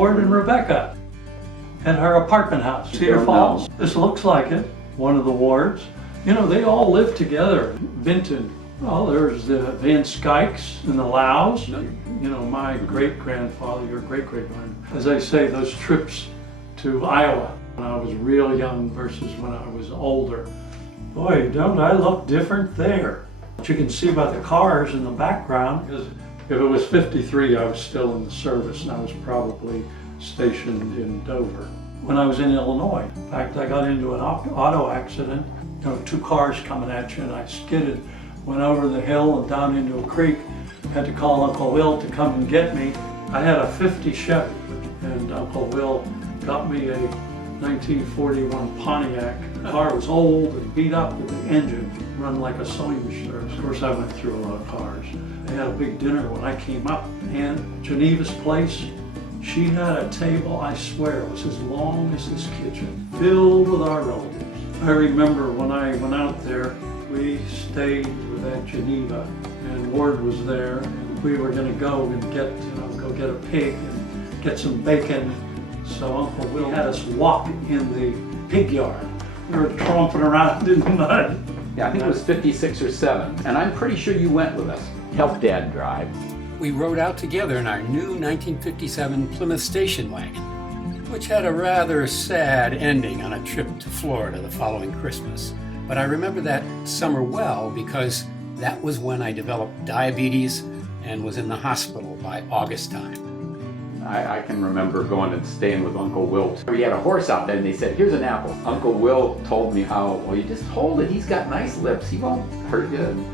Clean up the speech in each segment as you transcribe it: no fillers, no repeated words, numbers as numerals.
Ward and Rebecca at her apartment house, Cedar Falls. This looks like it, one of the Wards. You know, they all lived together. Vinton, well, there's the Van Skykes and the Lows. You know, my great-grandfather, your great-great-grandfather. As I say, those trips to Iowa when I was real young versus when I was older. Boy, don't I look different there. But you can see by the cars in the background, because if it was 53, I was still in the service and I was probably stationed in Dover. When I was in Illinois, in fact, I got into an auto accident. You know, two cars coming at you and I skidded, went over the hill and down into a creek. Had to call Uncle Will to come and get me. I had a 50 Chevy and Uncle Will got me a 1941 Pontiac. The car was old and beat up with the engine, run like a sewing machine. Of course, I went through a lot of cars. They had a big dinner when I came up, and Geneva's place, she had a table, I swear, it was as long as this kitchen, filled with our relatives. I remember when I went out there, we stayed with Aunt Geneva, and Ward was there, and we were going to go and get, go get a pig and get some bacon. So Uncle Will had us walk in the pig yard. We were tromping around in the mud. Yeah, I think it was 56 or 7, and I'm pretty sure you went with us. Helped Dad drive. We rode out together in our new 1957 Plymouth station wagon, which had a rather sad ending on a trip to Florida the following Christmas. But I remember that summer well because that was when I developed diabetes and was in the hospital by August time. I can remember going and staying with Uncle Will. We had a horse out there and they said, here's an apple. Uncle Will told me how, well, you just hold it, he's got nice lips, he won't hurt you.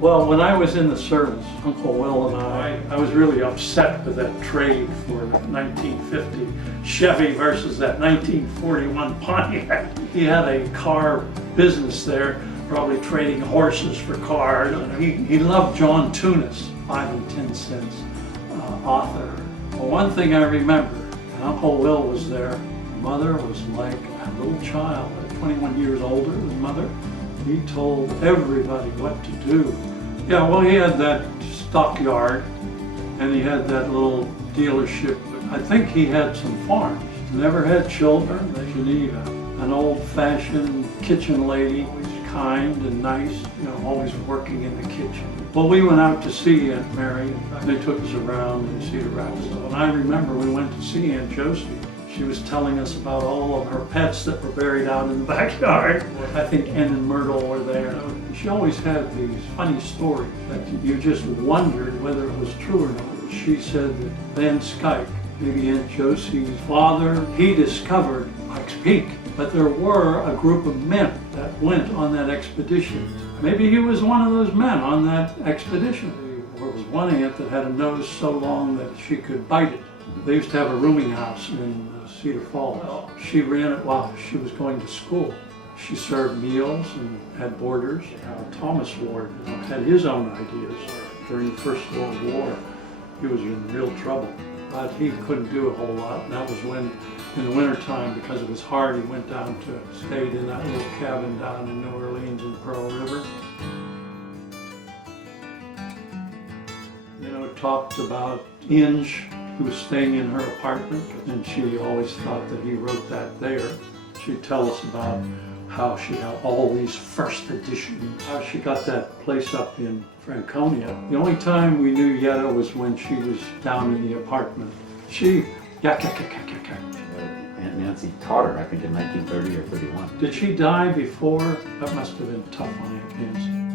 Well, when I was in the service, Uncle Will and I was really upset with that trade for the 1950 Chevy versus that 1941 Pontiac. He had a car business there, probably trading horses for cars. He loved John Tunis, 5 and 10 cents author. Well, one thing I remember, and Uncle Will was there, Mother was like a little child, 21 years older than Mother. He told everybody what to do. Yeah, well, he had that stockyard and he had that little dealership. I think he had some farms. Never had children. Geneva, an old-fashioned kitchen lady, always kind and nice, you know, always working in the kitchen. Well, we went out to see Aunt Mary. They took us around in Cedar Rapids. And I remember we went to see Aunt Josie. She was telling us about all of her pets that were buried out in the backyard. I think Ann and Myrtle were there. She always had these funny stories that you just wondered whether it was true or not. She said that Van Skyke, maybe Aunt Josie's father, he discovered Pikes Peak. But there were a group of men that went on that expedition. Maybe he was one of those men on that expedition. There was one aunt that had a nose so long that she could bite it. They used to have a rooming house in Cedar Falls. She ran it while she was going to school. She served meals and had boarders. Thomas Ward had his own ideas during the First World War. He was in real trouble, but he couldn't do a whole lot. And that was when, in the wintertime, because it was hard, he went down to, stayed in that little cabin down in New Orleans in Pearl River. You know, talked about Inge, who was staying in her apartment, and she always thought that he wrote that there. She'd tell us about how she had all these first editions, how she got that place up in Franconia. The only time we knew Yetta was when she was down in the apartment. She, yak. Aunt Nancy taught her, I think, in 1930 or 31. Did she die before? That must have been tough on Aunt Nancy.